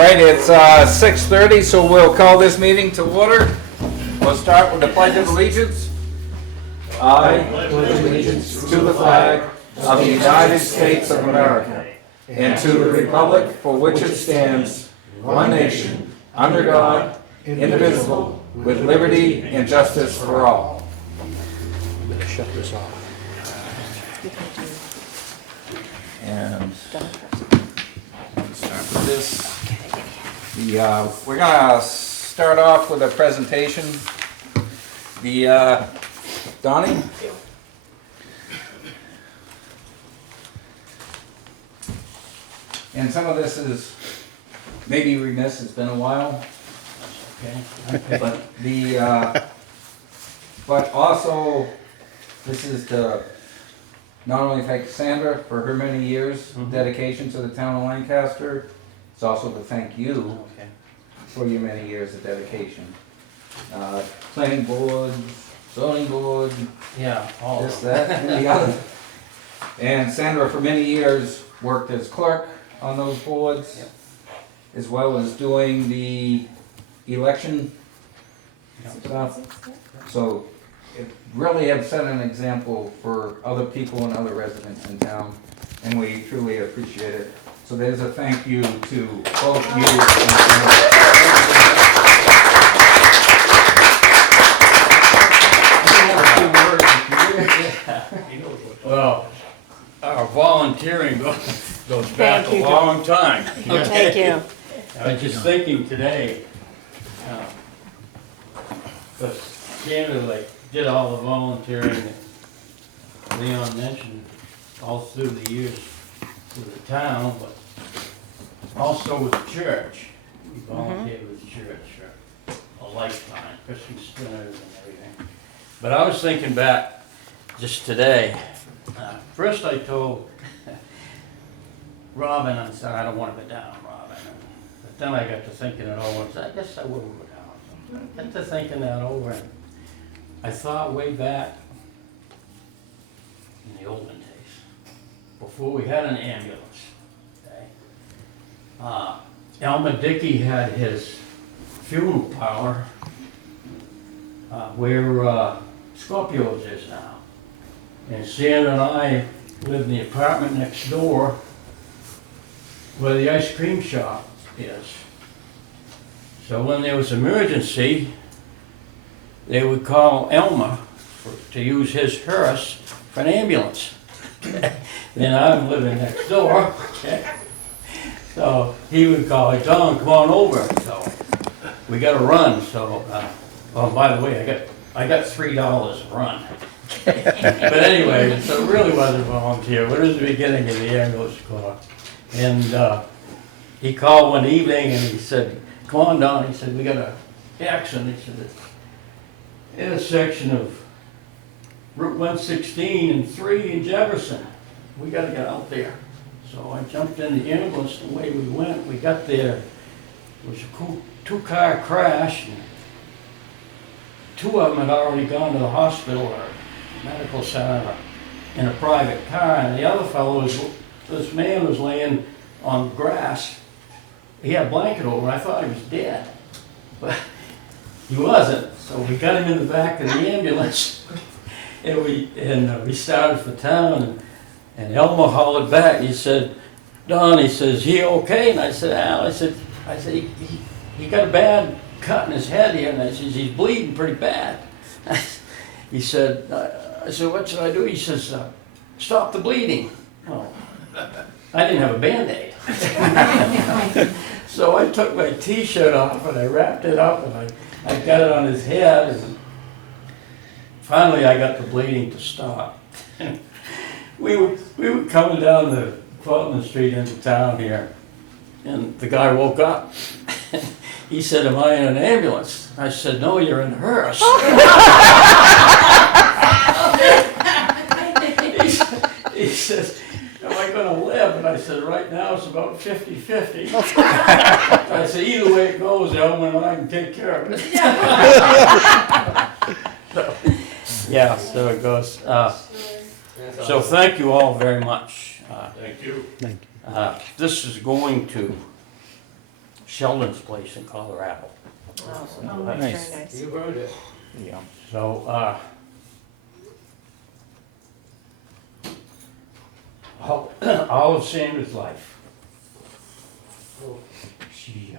right, it's 6:30, so we'll call this meeting to order. We'll start with the Pledge of Allegiance. I pledge allegiance to the flag of the United States of America and to the republic for which it stands, one nation, under God, indivisible, with liberty and justice for all. I'm going to shut this off. And start with this. We're gonna start off with a presentation. Donnie? And some of this is maybe remiss, it's been a while. Okay. But also, this is to not only thank Sandra for her many years of dedication to the town of Lancaster, it's also to thank you Okay. for your many years of dedication. Planning board, zoning board, Yeah, all this, of them. that, and the other. And Sandra for many years worked as clerk on those boards, Yep. as well as doing the election Yep. stuff. So it really have set an example for other people and other residents in town, and we truly appreciate it. So there's a thank you to both you and Well, our volunteering goes back a long time. Thank you. I was just thinking today, but Canada did all the volunteering that Leon mentioned all through the years with the town, but also with the church. We volunteered with the church for a lifetime, Christmas dinners and everything. But I was thinking back just today. First I told Robin, I said, I don't want to go down, Robin. But then I got to thinking it over, and said, I guess I will go down. I got to thinking that over, and I thought way back in the olden days, before we had an ambulance, okay? Elmer Dickey had his funeral parlor where Scorpio's is now. And Sandra and I lived in the apartment next door where the ice cream shop is. So when there was emergency, they would call Elmer to use his hearse for an ambulance. Then I'm living next door, okay? So he would call, hey, Tom, come on over. So we got to run. So, oh, by the way, I got $3 a run. But anyway, so it really wasn't volunteer. It was the beginning of the ambulance corps. And he called one evening and he said, come on down. He said, we got an accident. He said, it's intersection of Route 116 and 3 in Jefferson. We got to get out there. So I jumped in the ambulance. The way we went, we got there. It was a two-car crash. And 2 of them had already gone to the hospital or medical center in a private car, and the other fellow this man was laying on grass. He had a blanket over. I thought he was dead, but he wasn't. So we got him in the back of the ambulance, and we started for town. And Elmer hollered back. He said, "Don," he says, "He okay?" And I said, "Al," I said, he got a bad cut in his head here, and I said, he's bleeding pretty bad. He said, I said, what should I do? He says, stop the bleeding. Oh, I didn't have a Band-Aid. So I took my t-shirt off and I wrapped it up and I got it on his head, and finally I got the bleeding to stop. We were coming down the Fulton Street into town here, and the guy woke up. He said, am I in an ambulance? I said, no, you're in a hearse. He says, am I going to live? And I said, right now it's about 50-50. I said, either way it goes, Elmer and I can take care of it. Yeah, so it goes. So thank you all very much. Thank you. This is going to Sheldon's place in Colorado. Oh, Nice. that's very nice. You heard it. Yeah. So, all of Sandra's life, she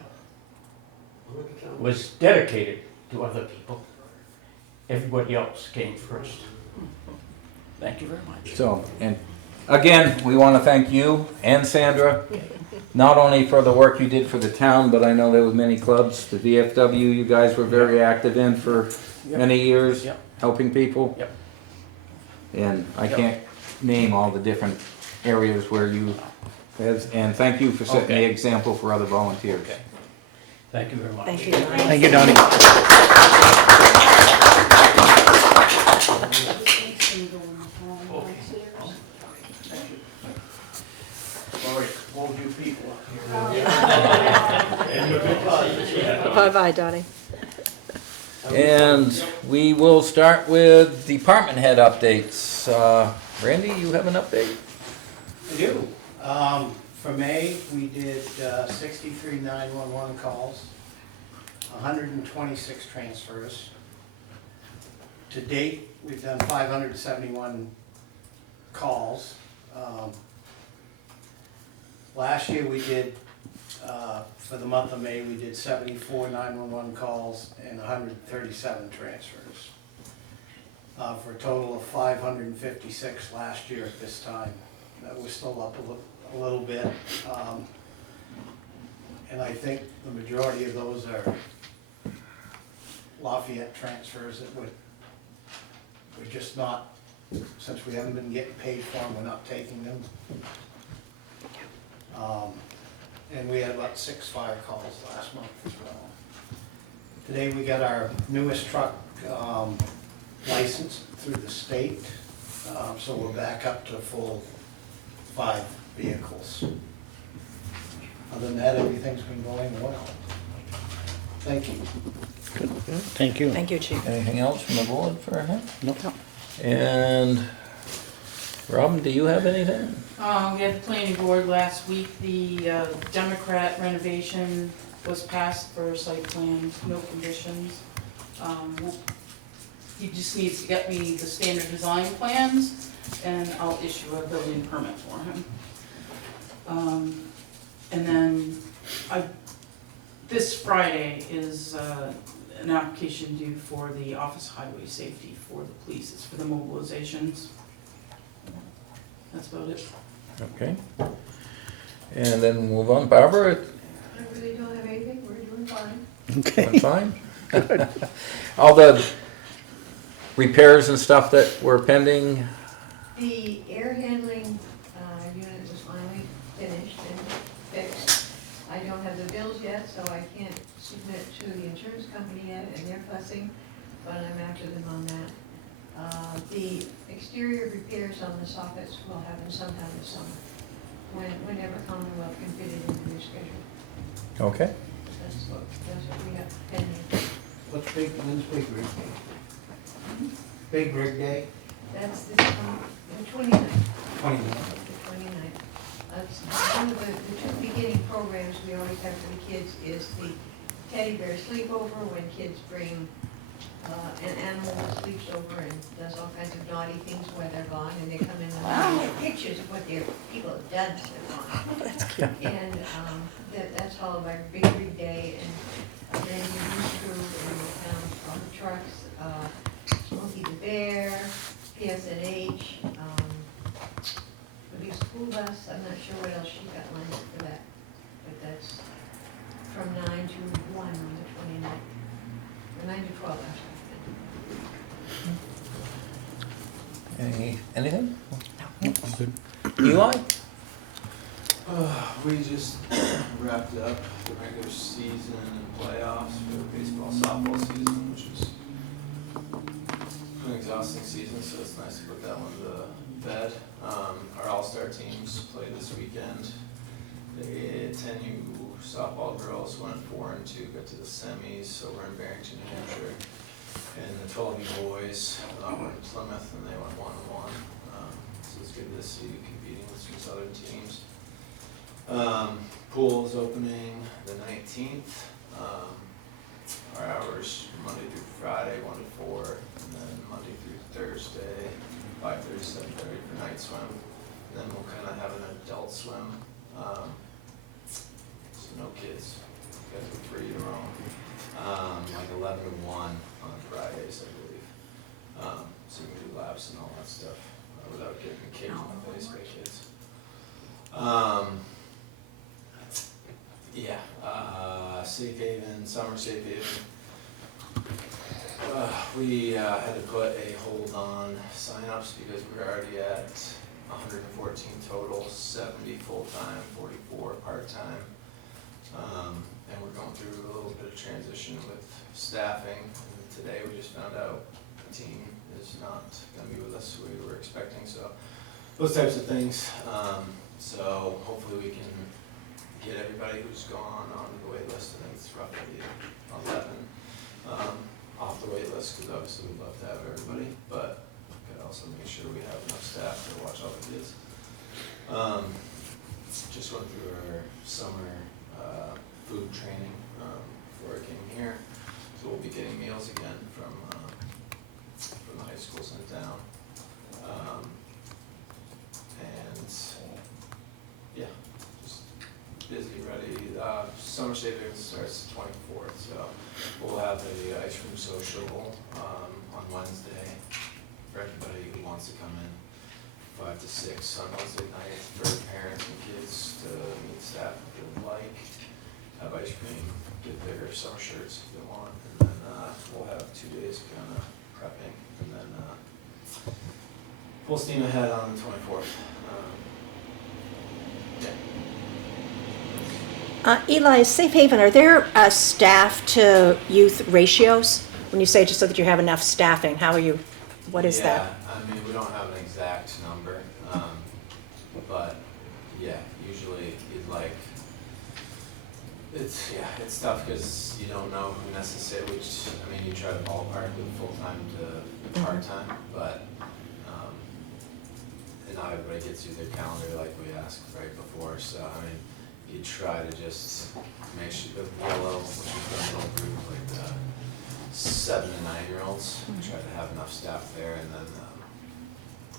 was dedicated to other people. Everybody else came first. Thank you very much. So, and again, we want to thank you and Sandra, not only for the work you did for the town, but I know there were many clubs, the VFW you guys were very active in for many years, Yep. helping people. Yep. And I Yep. can't name all the different areas where you, and thank you for setting the Okay. example for other volunteers. Okay. Thank you very much. Thank you. Donnie. Thank you, Donnie. Sorry, hold you people up here. Bye-bye, Donnie. And we will start with department head updates. Randy, you have an update? I do. For May, we did 63 911 calls, 126 transfers. To date, we've done 571 calls. Last year, we did, for the month of May, we did 74 911 calls and 137 transfers. For a total of 556 last year at this time. That was still up a little bit. And I think the majority of those are Lafayette transfers that we're just not, since we haven't been getting paid for them, we're not taking them. And we had about 6 fire calls last month as well. Today we got our newest truck license through the state, so we're back up to full 5 vehicles. Other than that, everything's been going well. Thank you. Thank you. Thank you, Chief. Anything else from the board for him? Nope. And Robin, do you have anything? We had the planning board last week, the Democrat renovation was passed for site plan, no conditions. He just needs to get me the standard design plans, and I'll issue a building permit for him. And then, this Friday is an application due for the Office of Highway Safety for the police, it's for the mobilizations. That's about it. Okay. And then move on. Barbara, I really don't have anything, we're doing fine. doing fine? All the repairs and stuff that were pending, The air handling unit was finally finished and fixed. I don't have the bills yet, so I can't submit to the insurance company yet, and they're fussing, but I'm after them on that. The exterior repairs on the sockets will happen sometime this summer, whenever Commonwealth can fit it into their schedule. okay? That's what we have pending. When's Big Rig Day? Big Rig Day? That's the 29th. 29th. The 29th. That's one of the 2 beginning programs we always have for the kids is the teddy bear sleepover, when kids bring an animal that sleeps over and does all kinds of naughty things while they're gone, and they come in and take pictures of what their people have done while they're gone. That's cute. And that's followed by Big Rig Day, and then we use through in the town on the trucks, Smokey the Bear, PSNH, the big school bus. I'm not sure what else she got lined up for that, but that's from 9 to 1 on the 29th, or 9 to 12 actually. Anything? Nope, I'm good. Eli? We just wrapped up the regular season and playoffs for the baseball softball season, which was an exhausting season, so it's nice to put that one to bed. Our all-star teams played this weekend. The 10U softball girls went 4-2, got to the semis, so we're in Barrington, New Hampshire. And the 12U boys were in Plymouth, and they went 1-1. So it's good to see you competing with some southern teams. Pool is opening the 19th. Our hours Monday through Friday, 1 to 4, and then Monday through Thursday, 5:30 to 7:30 for night swim. And then we'll kind of have an adult swim. So no kids. You guys are free to roam. Like 11 to 1 on Fridays, I believe. So you can do laps and all that stuff without getting kicked in the face by kids. Safe Haven, summer Safe Haven. We had to put a hold on signups because we're already at 114 total, 70 full-time, 44 part-time. And we're going through a little bit of transition with staffing. And today we just found out the team is not going to be with us we were expecting, so those types of things. So hopefully we can get everybody who's gone on the wait list. I think it's roughly 11 off the wait list, because obviously we'd love to have everybody, but we could also make sure we have enough staff to watch all the kids. Just went through our summer food training before I came here, so we'll be getting meals again from the high schools in town. And yeah, just busy, ready. Summer Safe Haven starts the 24th, so we'll have a ice cream social on Wednesday for everybody who wants to come in, 5 to 6 on Wednesday night, for parents and kids to meet staff if they would like, have ice cream, get their summer shirts if they want, and then we'll have 2 days kind of prepping, and then full steam ahead on the 24th. Eli, Safe Haven, are there staff to youth ratios? When you say just so that you have enough staffing, how are you, what is that? Yeah, I mean, we don't have an exact number, but yeah, usually you'd like, it's tough because you don't know who necessarily, I mean, you try to ballpark with full-time to part-time, but and not everybody gets through their calendar like we asked right before, so I mean, you try to just make sure the yellow, which is the middle group, like the 7 to 9 year olds, try to have enough staff there, and then,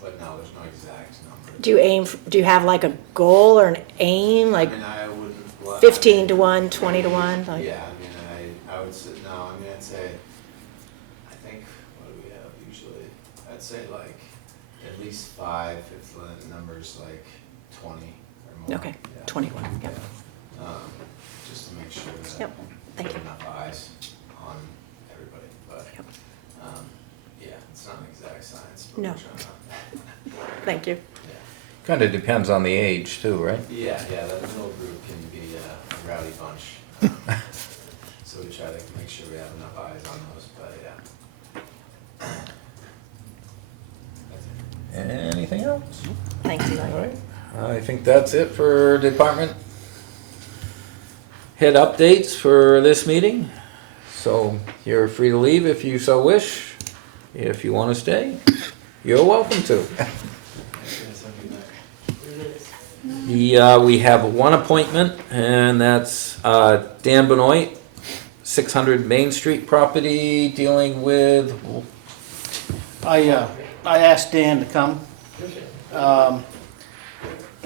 but no, there's no exact number. Do you have like a goal or an aim, like I mean, I wouldn't. 15 to 1, 20 to 1? Like, Yeah, I mean, I would say, no, I mean, I'd say, I think, what do we have usually? I'd say like at least 5 if the number's like 20 or more. Okay, Yeah. 21, yep. Yeah. Just to make sure that Yep, thank there's you. enough eyes on everybody, but, Yep. yeah, it's not an exact science, but No. we're trying to, Thank you. yeah. Kind of depends on the age too, right? Yeah, that middle group can be a rowdy bunch. So we try to make sure we have enough eyes on those, but yeah. That's it. Anything else? Thanks, All Eli. right, I think that's it for department head updates for this meeting. So you're free to leave if you so wish. If you want to stay, you're welcome to. We have one appointment, and that's Dan Benoit, 600 Main Street property, dealing with, I asked Dan to come.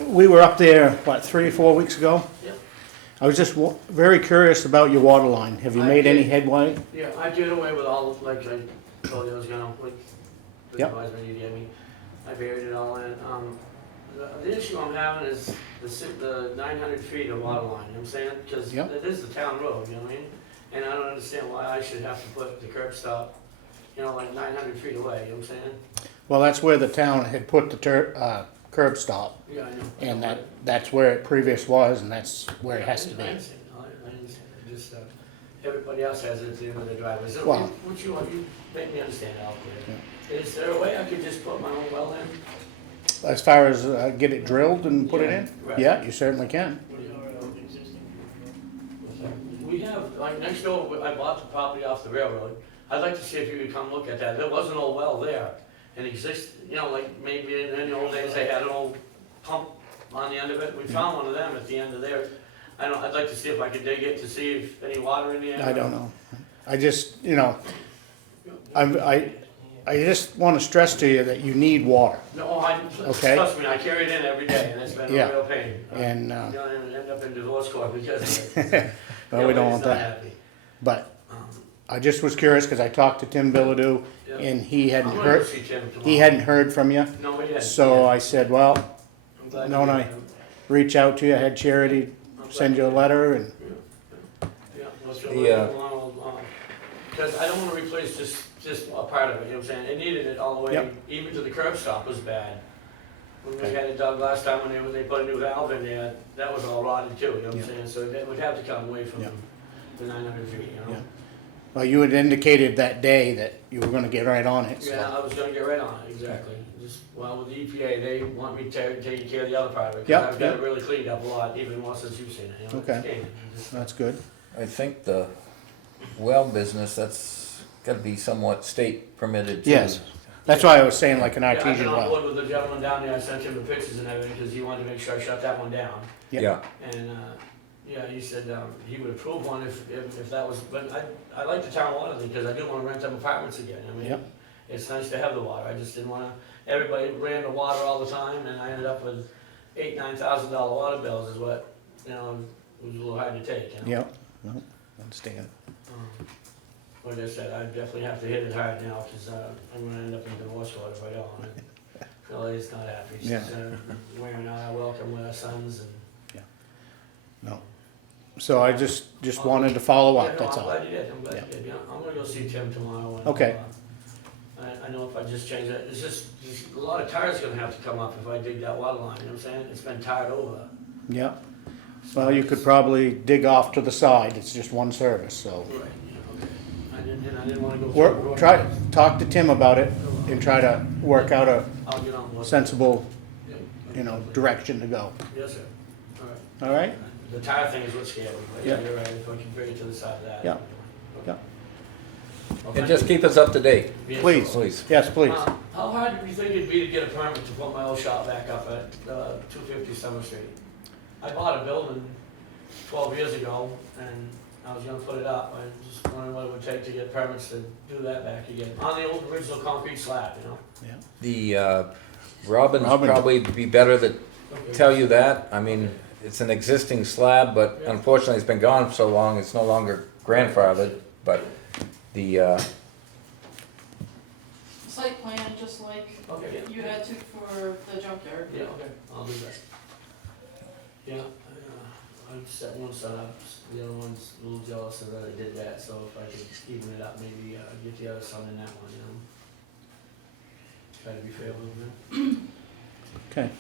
We were up there, 3 or 4 weeks ago? Yep. I was just very curious about your water line. Have you I made any did. headway? Yeah, I did away with all, like I told you I was gonna, like, the Yep. advisement you gave me. I buried it all in. The issue I'm having is the 900 feet of water line, you know what I'm saying? Because Yep. it is the town road, you know what I mean? And I don't understand why I should have to put the curb stop, like 900 feet away, you know what I'm saying? Well, that's where the town had put the curb stop, Yeah, I know. and that's where it previous was, and that's where it has to I be. understand, I understand. Just, everybody else has it in with their driveways. So Well- what you want, you make me understand out there. Is there a way I could just put my own well in? As far as get it drilled and put it Yeah, in? right. Yeah, you certainly can. We have, like, next door, I bought the property off the railroad. I'd like to see if you could come look at that. There was an old well there, and like maybe in the old days, they had an old pump on the end of it. We found one of them at the end of there. I'd like to see if I could dig it to see if any water in the end. I don't know. I just, you know, I just wanna stress to you that you need water, No, Okay. trust me, I carry it in every day and it's been a Yeah. real pain. and, I'm gonna end up in divorce court because of it. well, we don't want Nobody's not that. happy. But Um, I just was curious, cause I talked to Tim Billadu, yeah. and he hadn't I'm gonna go heard, see Tim tomorrow. he hadn't heard from you. No, he didn't. So I said, well, I'm glad don't you I- did. reach out to you, had Charity send you a letter, and, Yeah, let's go The, because I don't wanna replace just a part of it, you know what I'm saying? It needed it all the way, Yep. even to the curb stop was bad. When we Okay. had it dug last time when they put a new valve in there, that was all rotted too, you know what I'm Yeah. saying? So that would have to come away from Yeah. the 900 feet, you know? Yeah. well, you had indicated that day that you were gonna get right on it, Yeah, so. I was gonna get right on it, exactly. Just, well, with the EPA, they want me to take care of the other part of it. 'Cause Yep, I've got it yep. really cleaned up a lot, even more since you've seen it, you know? Okay. It's clean. Just- That's good. I think the well business, that's gotta be somewhat state permitted too. Yes, that's why I was saying like an Yeah, I've artesian been on well. board with the gentleman down there, I sent him the pictures and everything, because he wanted to make sure I shut that one down. Yeah. Yeah, And, yeah, he said, he would approve one if that was, but I like the town water thing, because I do wanna rent them apartments again, I mean, Yep. it's nice to have the water, I just didn't wanna, everybody ran the water all the time, and I ended up with $8,000-9,000 water bills is what, you know, it was a little hard to take, you know? Yep, no, understand. Like I said, I definitely have to hit it hard now, because I'm gonna end up in divorce court if I don't. And Philly's not happy. She's Yeah. wearing out our welcome with our sons and. No. So I just wanted to follow Yeah, up, no, that's I'm all. glad you did, I'm glad you did. Yeah, I'm gonna go see Tim tomorrow. And, Okay. I know if I just change that, it's just a lot of tire's gonna have to come up if I dig that water line, you know what I'm saying? It's been tired over. Yeah, well, you could probably dig off to the side, it's just one service, so. Right, yeah, okay. I didn't wanna go. Work, talk to Tim about it and try to work out a I'll get on board. sensible, Yeah. you know, direction to go. Yes, sir. All right. All right? The tire thing is what scared me, but yeah, Yeah. you're right, if I can bring it to the side of that. Yeah. Okay. Yeah. Well, and thank just you. keep us up to date, Yeah, Please. sure. please. Yes, please. How hard do you think it'd be to get a permit to put my old shop back up at 250 Summer Street? I bought a building 12 years ago, and I was gonna put it up, I was just wondering what it would take to get permits to do that back again, on the old original concrete slab, you know? The, Robin's Robin. probably be better to Okay. tell you that. I mean, it's an existing slab, but Yeah. unfortunately, it's been gone so long, it's no longer grandfathered, but the, Site plan, just like Okay, yeah. you had to for the junkyard. Yeah, okay, I'll do that. Yeah, I've set one set up, the other one's a little jealous that I did that, so if I could even it up, maybe get the other son in that one, you know? Try to be fair with them. Okay,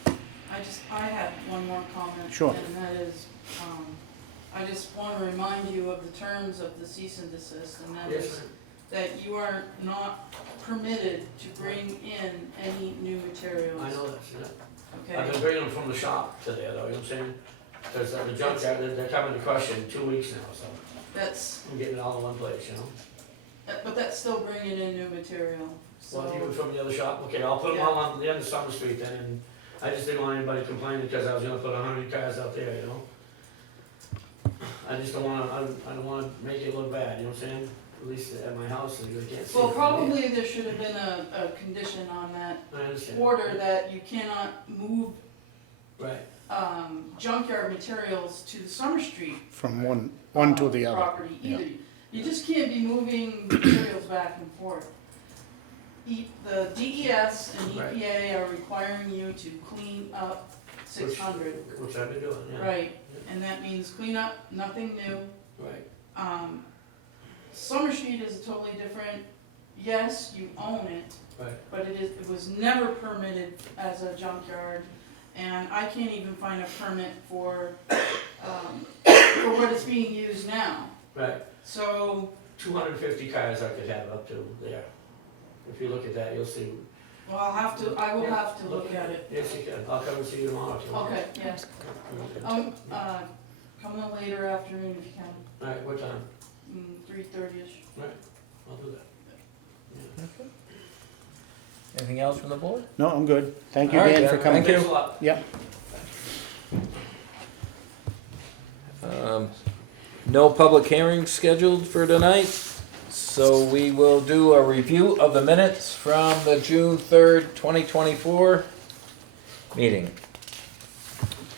I had one more comment. Sure. And that is, I just want to remind you of the terms of the cease and desist, and that Yes, is sir. that you are not permitted to bring in any new materials. I know that, yeah. I've Okay? been bringing them from the shop to there, though, you know what I'm saying? Because the junkyard, they're coming to crush in 2 weeks now, so That's, I'm getting it all in one place, you know? but that's still bringing in new material, so. Well, if you were from the other shop, okay, I'll put them all on the end of Summer Street then, and I just didn't want anybody complaining because I was gonna put 100 cars out there, you know? I just don't wanna, I don't wanna make it look bad, you know what I'm saying? At least at my house, and you can't see. Well, it. probably there should have been a condition on that I understand. order that you cannot move Right, junkyard materials to the Summer Street from one to the other. property Yeah. either. You just can't be moving materials back and forth. The DES and Right. EPA are requiring you to clean up 600, which I've been doing, yeah. right? And that means clean up, nothing new. Right, Summer Street is totally different. Yes, you own it, right. but it was never permitted as a junkyard. And I can't even find a permit for what it's being used now. Right, So, 250 cars I could have up to there. If you look at that, you'll see. well, I will have to look at it. Yes, you can. I'll come and see you tomorrow if you want. Okay, yeah. Come in later afternoon if you can, All right, what time? 3:30ish. I'll do that. Yeah. anything else from the board? No, I'm good. Thank you, All right, Dan, for Dan, coming. thank you. Thanks a lot. Yep. No public hearings scheduled for tonight, so we will do a review of the minutes from the June 3rd, 2024 meeting.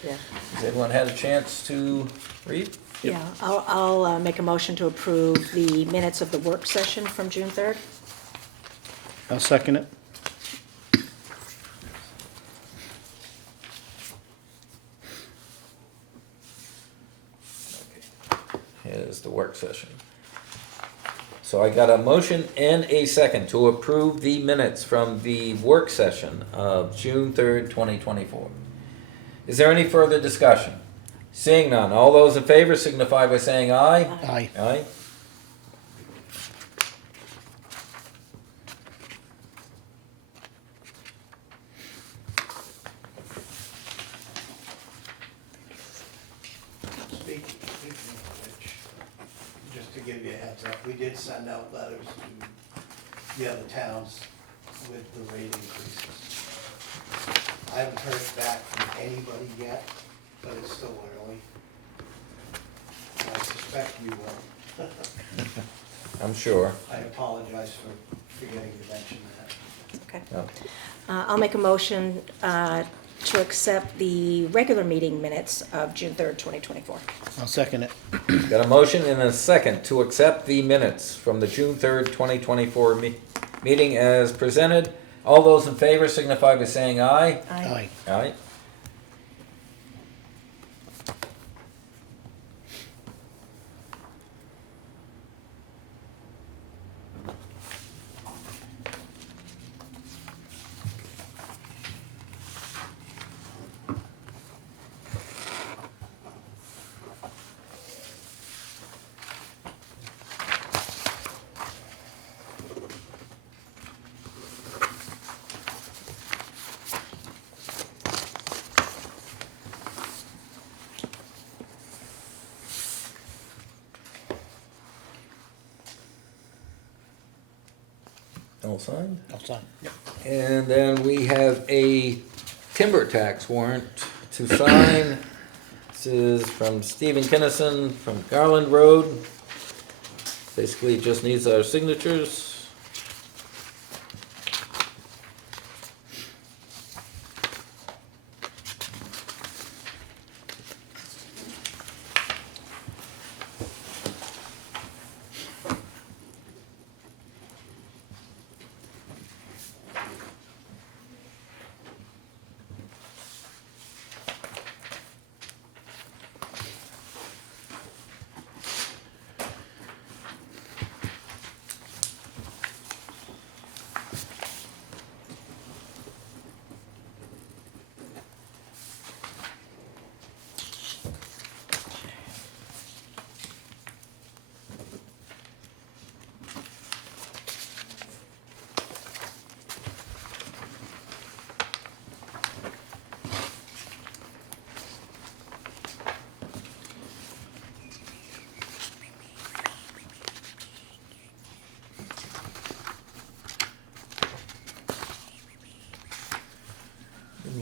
Yeah. Has everyone had a chance to read? Yeah, I'll make a motion to approve the minutes of the work session from June 3rd. I'll second it. Is the work session. So I got a motion and a second to approve the minutes from the work session of June 3rd, 2024. Is there any further discussion? Seeing none, all those in favor signify by saying aye. Aye. Aye. Speaking of which, just to give you a heads up, we did send out letters to the other towns with the rate increases. I haven't heard back from anybody yet, but it's still early. And I suspect you will. I'm sure. I apologize for forgetting to mention that. Okay. No. I'll make a motion to accept the regular meeting minutes of June 3rd, 2024. I'll second it. Got a motion and a second to accept the minutes from the June 3rd, 2024 meeting as presented. All those in favor signify by saying aye. Aye. Aye. All signed? I'll sign. Yep. And then we have a timber tax warrant to sign. This is from Stephen Kennison from Garland Road. Basically, it just needs our signatures.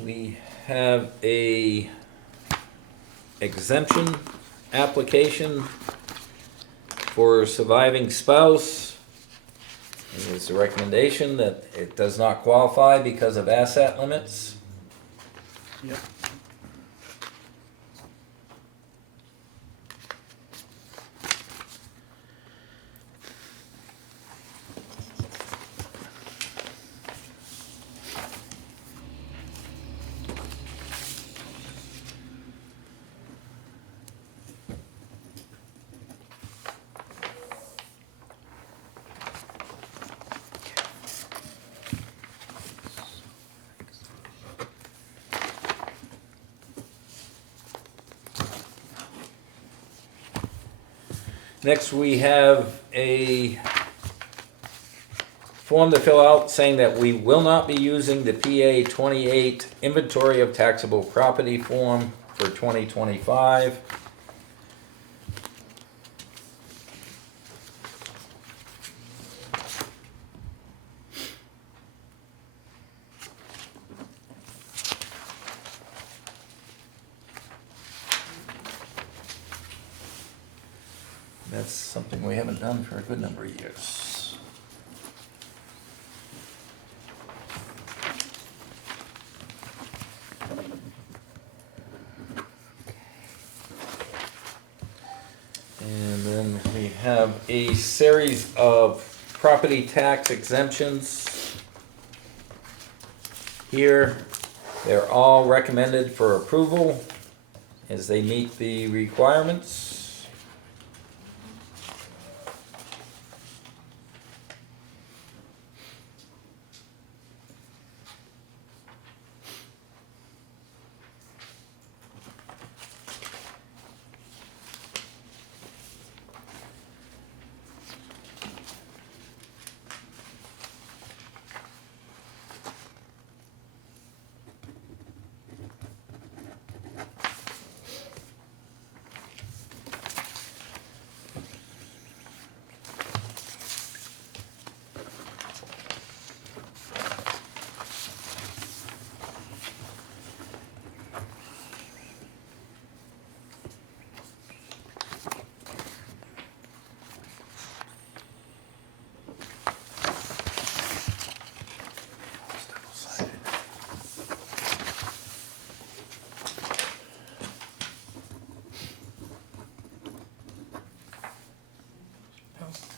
We have a exemption application for surviving spouse. And it's a recommendation that it does not qualify because of asset limits. Yep. Next, we have a form to fill out saying that we will not be using the PA 28 Inventory of Taxable Property form for 2025. That's something we haven't done for a good number of years. And then we have a series of property tax exemptions here. They're all recommended for approval as they meet the requirements.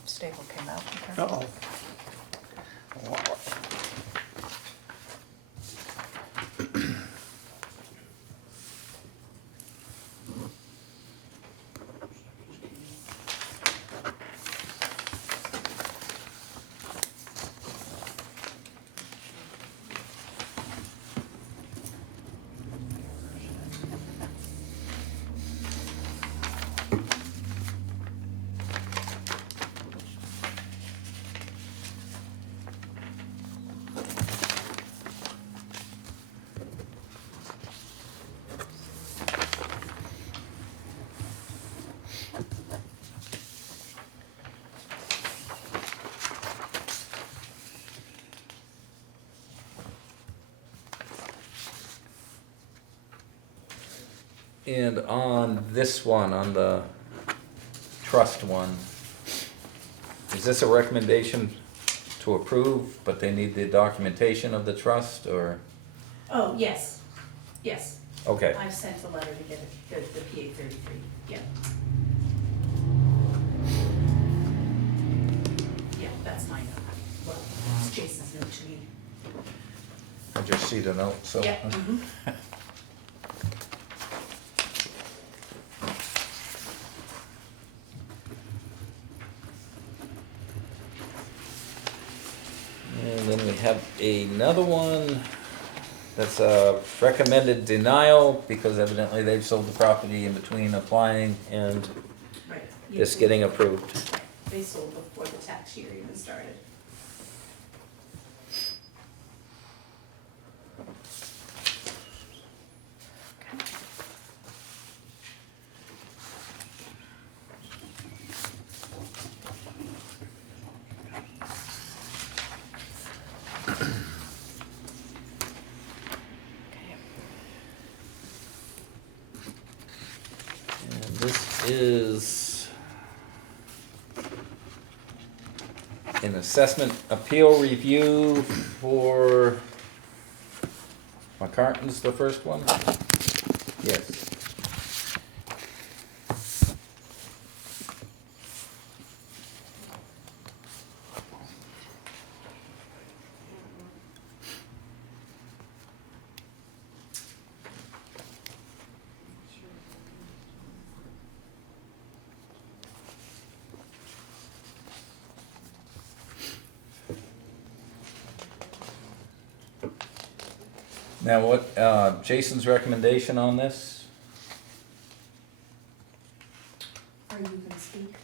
Staple came out. Uh-oh. And on this one, on the trust one, is this a recommendation to approve, but they need the documentation of the trust, or? Oh, yes, yes. Okay, I've sent a letter to get the PA 33, yeah. Yeah, that's my note. Well, it's Jason's note to me. I just see the note, so. Yeah. And then we have another one that's a recommended denial because evidently they've sold the property in between applying and Right. this getting approved. They sold before the tax year even started. And this is an assessment appeal review for McCartan's the first one? Yes. Now, what, Jason's recommendation on this? Are you gonna speak?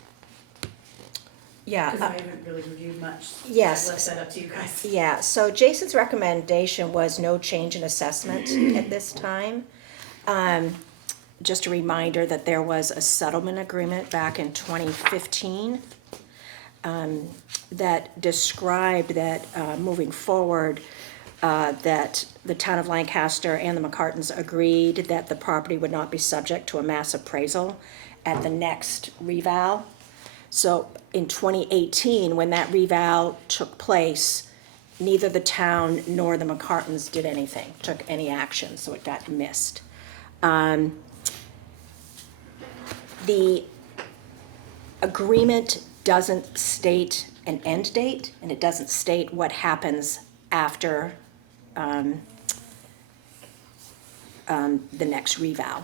Yeah. Because I haven't really reviewed much. Yes. I left that up to you guys. Yeah, so Jason's recommendation was no change in assessment at this time. Just a reminder that there was a settlement agreement back in 2015 that described that moving forward, that the town of Lancaster and the McCartans agreed that the property would not be subject to a mass appraisal at the next reval. So in 2018, when that reval took place, neither the town nor the McCartans did anything, took any action, so it got missed. The agreement doesn't state an end date, and it doesn't state what happens after the next reval.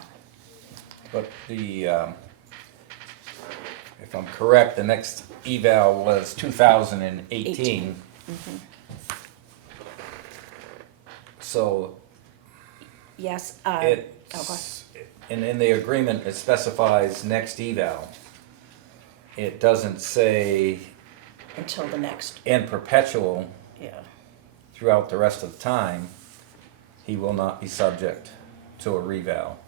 But the, if I'm correct, the next eval was 2018. So Yes, oh, go ahead. it's, and in the agreement, it specifies next eval. It doesn't say Until the next, in perpetual yeah. throughout the rest of the time, he will not be subject to a reval.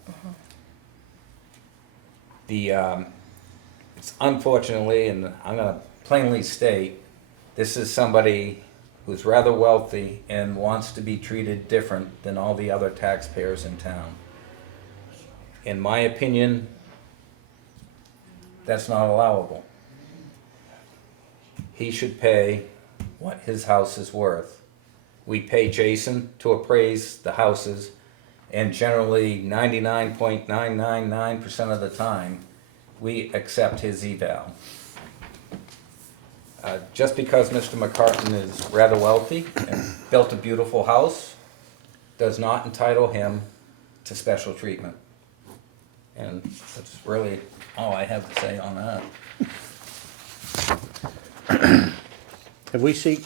It's unfortunately, and I'm gonna plainly state, this is somebody who's rather wealthy and wants to be treated different than all the other taxpayers in town. In my opinion, that's not allowable. He should pay what his house is worth. We pay Jason to appraise the houses, and generally 99.999% of the time, we accept his eval. Just because Mr. McCartan is rather wealthy and built a beautiful house, does not entitle him to special treatment. And that's really all I have to say on that. Have we seek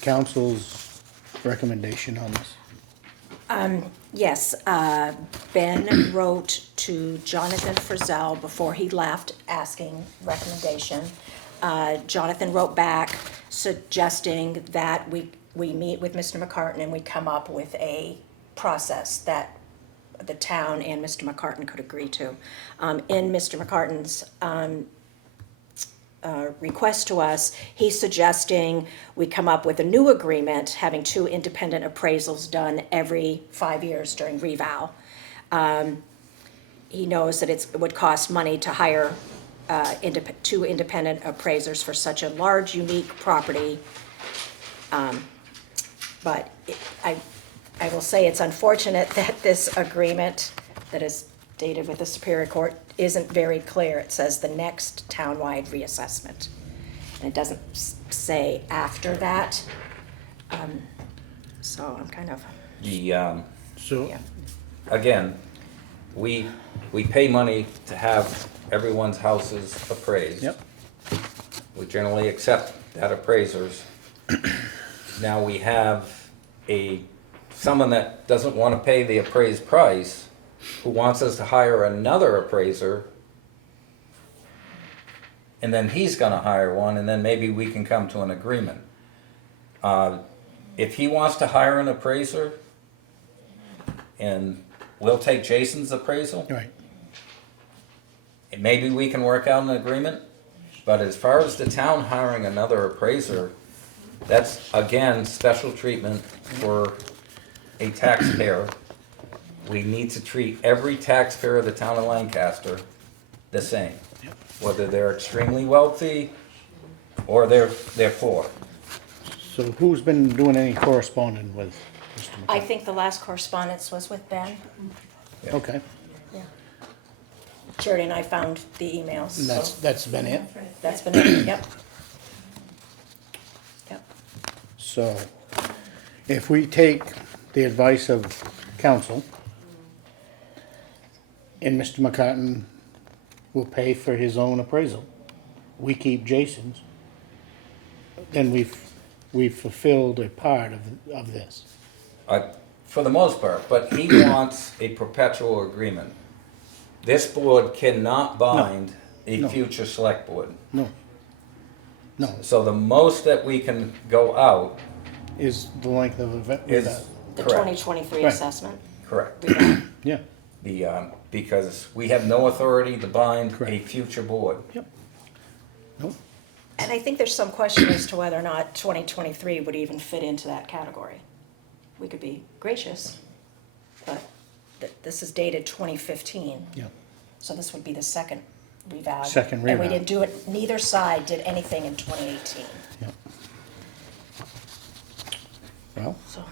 council's recommendation on this? Yes, Ben wrote to Jonathan Frizzell before he left, asking recommendation. Jonathan wrote back suggesting that we meet with Mr. McCartan and we come up with a process that the town and Mr. McCartan could agree to. In Mr. McCartan's request to us, he's suggesting we come up with a new agreement, having 2 independent appraisals done every 5 years during reval. He knows that it would cost money to hire 2 independent appraisers for such a large, unique property. But I will say it's unfortunate that this agreement that is dated with the Superior Court isn't very clear. It says the next townwide reassessment. And it doesn't say after that. So I'm kind of, So, yeah. Again, we pay money to have everyone's houses appraised. yep, We generally accept that appraisers. Now we have someone that doesn't want to pay the appraised price, who wants us to hire another appraiser, and then he's gonna hire one, and then maybe we can come to an agreement. If he wants to hire an appraiser, and we'll take Jason's appraisal, right. and maybe we can work out an agreement. But as far as the town hiring another appraiser, that's, again, special treatment for a taxpayer. We need to treat every taxpayer of the town of Lancaster the same, whether they're extremely wealthy or they're poor. So who's been doing any corresponding with Mr. I McCartan? think the last correspondence was with Ben. Okay, Yeah. Charity and I found the emails, and so that's been it? that's been it, yep. Yep. So, if we take the advice of council, and Mr. McCartan will pay for his own appraisal, we keep Jason's, then we've fulfilled a part of this. For the most part, but he wants a perpetual agreement. This board cannot bind a No. future select board. No. No, So the most that we can go out is the length of event. is The correct. 2023 Right. assessment. Correct. Yeah, Because we have no authority to bind a Correct. future board. yep. Nope, And I think there's some question as to whether or not 2023 would even fit into that category. We could be gracious, but this is dated 2015, yeah. so this would be the second revalue. Second And we revalue. didn't do it, neither side did anything in 2018, Well, so.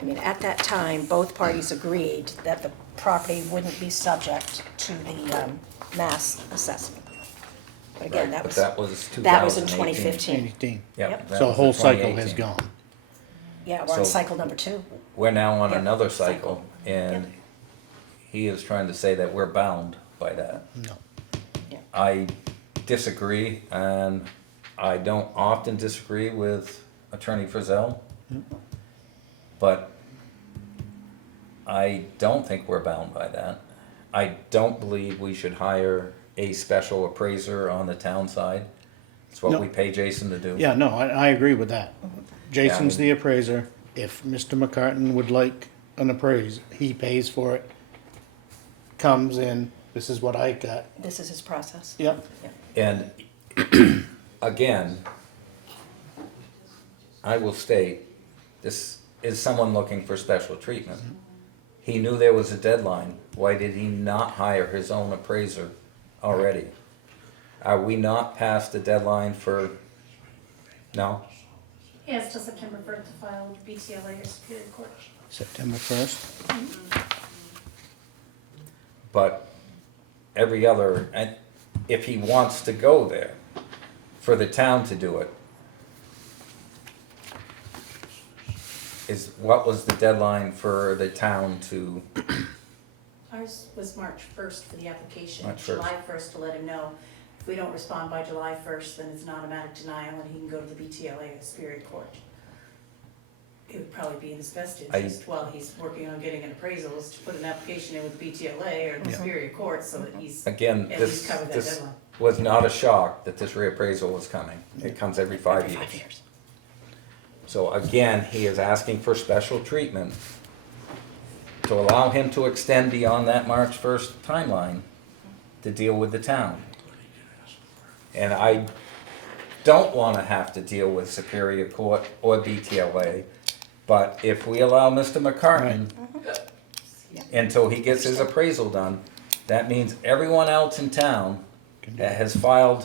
I mean, at that time, both parties agreed that the property wouldn't be subject to the mass assessment. But again, Right, that but was, that was 2018. that was in 2015. 18. Yep, Yep. that So a was whole in cycle has 2018. gone. Yeah, we're on So- cycle number 2. We're now on Yep, another cycle. cycle, and he is trying to say that we're bound by that. No. I disagree, and I don't often disagree with Attorney Frizzell, but I don't think we're bound by that. I don't believe we should hire a special appraiser on the town side. It's what No. we pay Jason to do. Yeah, no, I agree with that. Jason's mean- the appraiser. If Mr. McCartan would like an appraise, he pays for it. Comes in, this is what I got. This is his process. Yep. And again, I will state, this is someone looking for special treatment. He knew there was a deadline. Why did he not hire his own appraiser already? Are we not past the deadline for, no? He has till September 1st to file with BTLA or Superior Court. September 1st. But every other, and if he wants to go there, for the town to do it, what was the deadline for the town to, Ours was March 1st for the application, March 1st. July 1st to let him know. If we don't respond by July 1st, then it's an automatic denial and he can go to the BTLA or Superior Court. It would probably be in his best interest while he's working on getting an appraisal is to put an application in with BTLA or the Superior Court so that he's again, at this, least covered that this deadline. was not a shock that this reappraisal was coming. It comes every 5 years. 5 years. So again, he is asking for special treatment to allow him to extend beyond that March 1st timeline to deal with the town. And I don't want to have to deal with Superior Court or BTLA, but if we allow Mr. McCartan until he gets his appraisal done, that means everyone else in town that has filed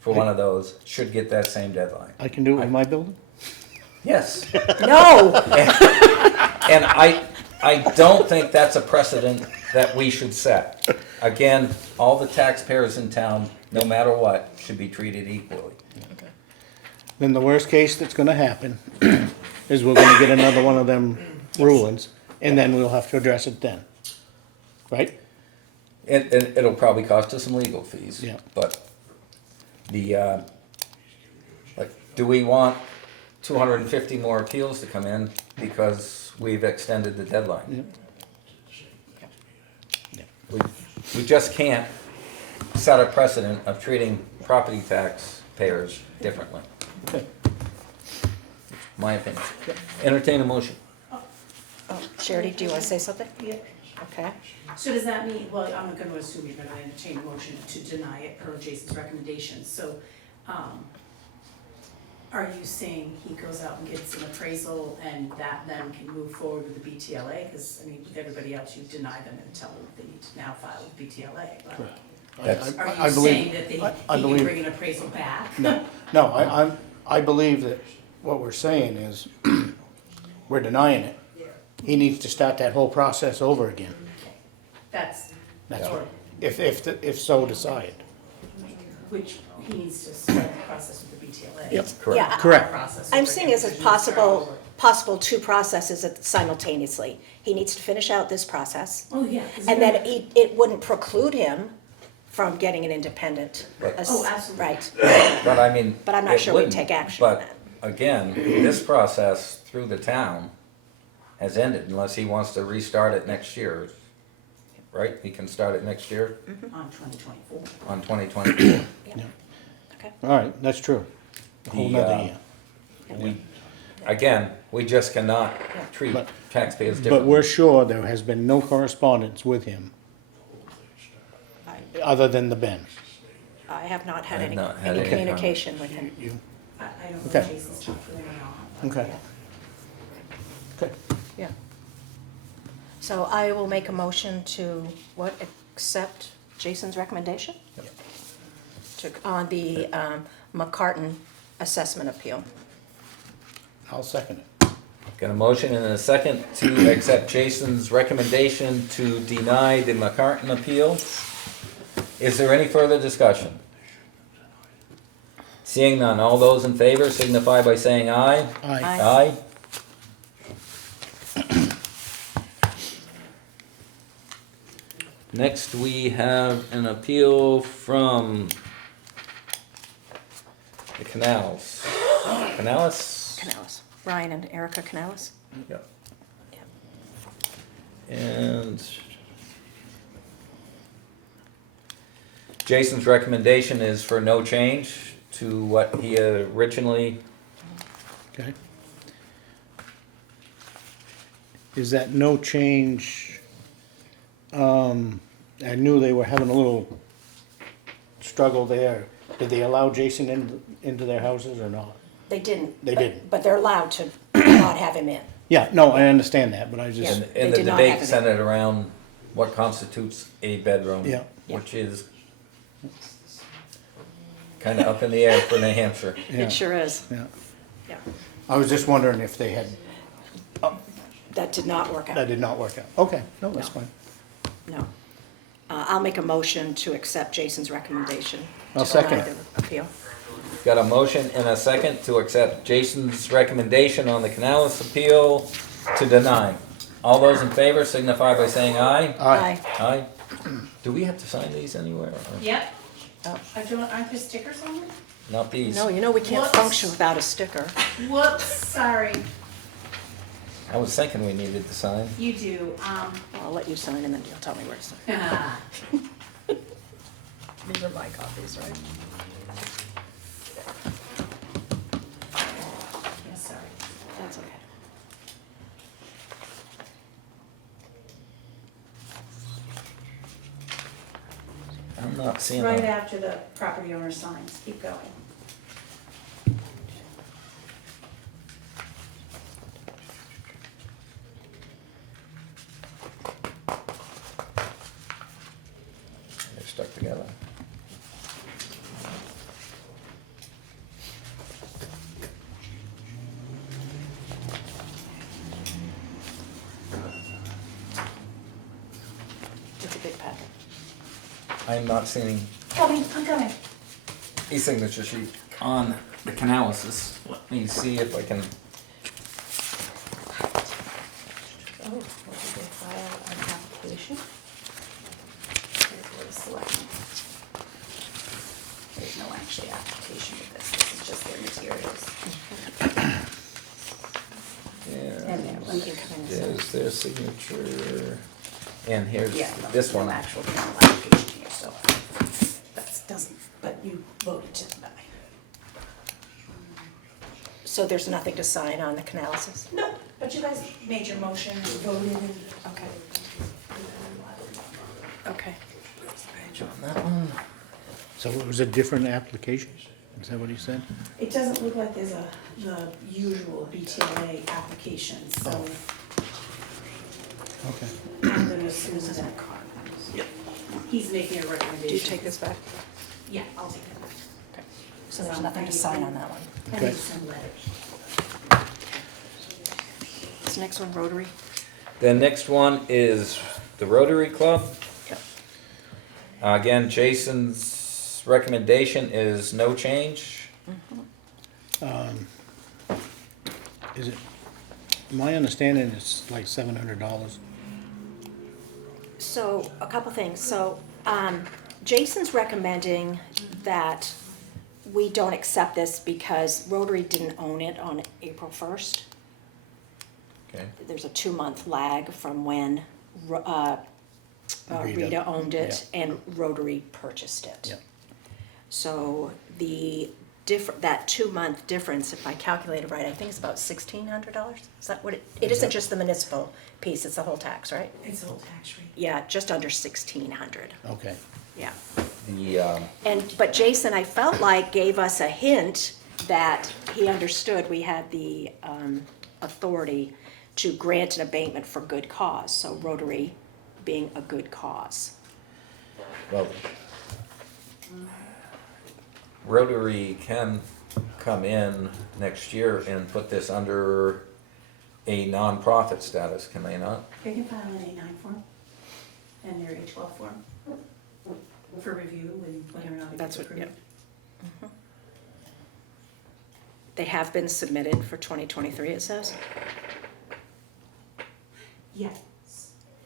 for one of those should get that same deadline. I can do it with my building? Yes. No, And I don't think that's a precedent that we should set. Again, all the taxpayers in town, no matter what, should be treated equally. Then the worst case that's gonna happen is we're gonna get another one of them rulings, and then we'll have to address it then. Right? And it'll probably cost us some legal fees. Yeah. But the, like, do we want 250 more appeals to come in because we've extended the deadline? We just can't set a precedent of treating property tax payers differently. Okay. My opinion. Entertain a motion. oh, Charity, do you want to say something? Yeah. Okay. So does that mean, well, I'm going to assume you're going to entertain a motion to deny it per Jason's recommendation. So are you saying he goes out and gets an appraisal and that then can move forward with the BTLA? Because, I mean, with everybody else, you deny them and tell them they need to now file with BTLA. But That's- are I you believe- saying that he I can believe- bring an appraisal back? No, I believe that what we're saying is, we're denying it. He needs to start that whole process over again, That's, That's or, if so decided. which he needs to start the process with the BTLA. Yep. Correct. Yeah, Correct. Process I'm over seeing again, as a because you start over. possible two processes simultaneously. He needs to finish out this process, Oh, yeah. 'cause and you're- then it wouldn't preclude him from getting an independent. Right. Oh, absolutely. Right. But I mean. But I'm not it sure we'd wouldn't. take action on that. But again, this process through the town has ended unless he wants to restart it next year. Right? He can start it next year On 2024. on 2024. Okay. All right, that's true. A whole The, nother year. We just cannot treat But- taxpayers But differently. we're sure there has been no correspondence with him, other than the Ben. I have not had I have any not had any any communication with him. You, I don't know Okay. if Jason's talked to him or not, Okay. Okay. Yeah. So I will make a motion to, what, accept Jason's recommendation? On the McCartan assessment appeal. I'll second it. Got a motion and a second to accept Jason's recommendation to deny the McCartan appeal. Is there any further discussion? Seeing none, all those in favor signify by saying aye. Aye. Aye. Next, we have an appeal from the Canals. Canals? Canales. Ryan and Erica Canales. Yep. And Jason's recommendation is for no change to what he originally, Okay. Is that no change? I knew they were having a little struggle there. Did they allow Jason into their houses or not? They didn't. They but- didn't. But they're allowed to not have him in. Yeah, no, I understand that, but I just, and They the did not have debate it. centered around what constitutes a bedroom. Yeah. Which is kinda up in the air for New Hampshire. yeah, It sure is. yeah. Yeah. I was just wondering if they had, That did not work that out. did not work out. Okay, no, that's No. fine. No. I'll make a motion to accept Jason's recommendation. I'll to deny second it. the appeal. Got a motion and a second to accept Jason's recommendation on the Canales appeal to deny. All those in favor signify by saying aye. Aye. Aye. Do we have to sign these anywhere? Or Yep. Oh. Aren't there stickers on it? not these? No, you know we can't Whoops. function without a sticker. Whoops, sorry. I was thinking we needed to sign. You do, I'll let you sign and then you'll tell me where to sign. These are my copies, right? yeah, sorry. That's okay. I'm not seeing Right them. after the property owner signs, keep going. They're stuck together. It's a big packet. I'm not seeing Coming, I'm coming. e-signature sheet on the Canales. Let me see if I can. Oh, what did they file an application? Here's what it's selecting. There's no actually application with this, this is just their materials. And there, You can come in and sign. There's their signature. And here's Yeah, no, this no one. actual formal application here, so that doesn't, but you voted to deny. So there's nothing to sign on the Canales? No, but you guys made your motion and voted and. Okay. Okay. Page on that one. So it was a different application? Is that what he said? It doesn't look like there's the usual BTLA application, so Okay. I'm gonna assume that. He's making a recommendation. Do you take this back? Yeah, I'll take it back. Okay. So there's nothing to sign on that one. I Okay. need some letters. This next one, Rotary? The next one is the Rotary Club. Yep. Again, Jason's recommendation is no change. Is it, my understanding is like $700. So, a couple things. So, Jason's recommending that we don't accept this because Rotary didn't own it on April 1st. Okay. There's a 2-month lag from when Rita owned it and Rotary purchased it. Yeah. So the that 2-month difference, if I calculated right, I think it's about $1,600. Is that what it isn't just the municipal piece, it's the whole tax, right? It's a whole tax rate. Yeah, just under 1,600, Okay. yeah. The, But Jason, I felt like gave us a hint that he understood we had the authority to grant an abatement for good cause, so Rotary being a good cause. Well, Rotary can come in next year and put this under a nonprofit status, can they not? They can file an A9 form and their A12 form for review and whether or not it That's gets what- approved. They have been submitted for 2023, it says. Yes,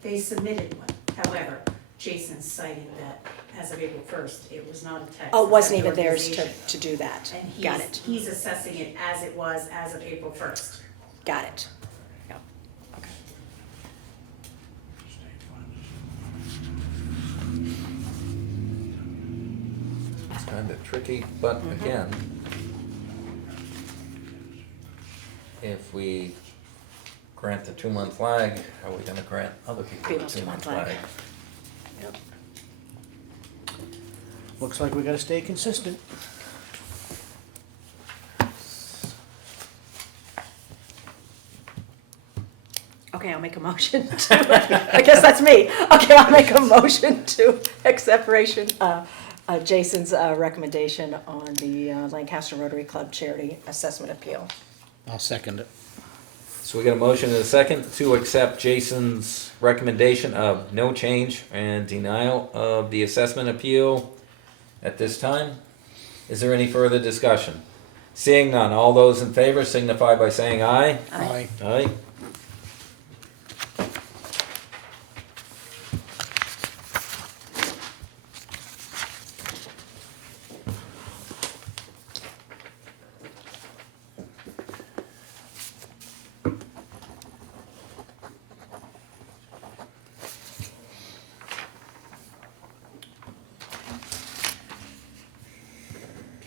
they submitted one. However, Jason's citing that as of April 1st, it was not a tax. Oh, it wasn't even exempt theirs organization. to do that. And Got it, he's assessing it as it was as of April 1st. got it. Yeah, okay. It's kind of tricky, but again, if we grant the 2-month lag, are we gonna grant other people a People's 2-month 2-month lag. lag? Yep. Looks like we gotta stay consistent. Okay, I'll make a motion to, I guess that's me. Okay, I'll make a motion to accept Jason's recommendation on the Lancaster Rotary Club Charity Assessment Appeal. I'll second it. So we got a motion and a second to accept Jason's recommendation of no change and denial of the assessment appeal at this time. Is there any further discussion? Seeing none, all those in favor signify by saying aye. Aye. Aye.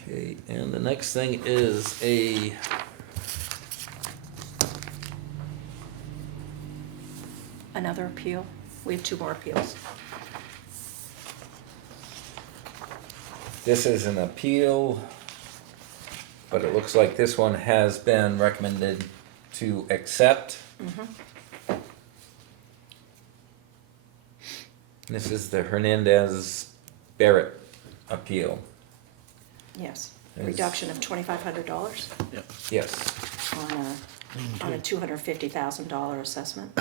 Okay, and the next thing is Another appeal? We have 2 more appeals. this is an appeal, but it looks like this one has been recommended to accept. This is the Hernandez Barrett appeal. Yes, Yes. reduction of $2,500 Yes. on a $250,000 assessment.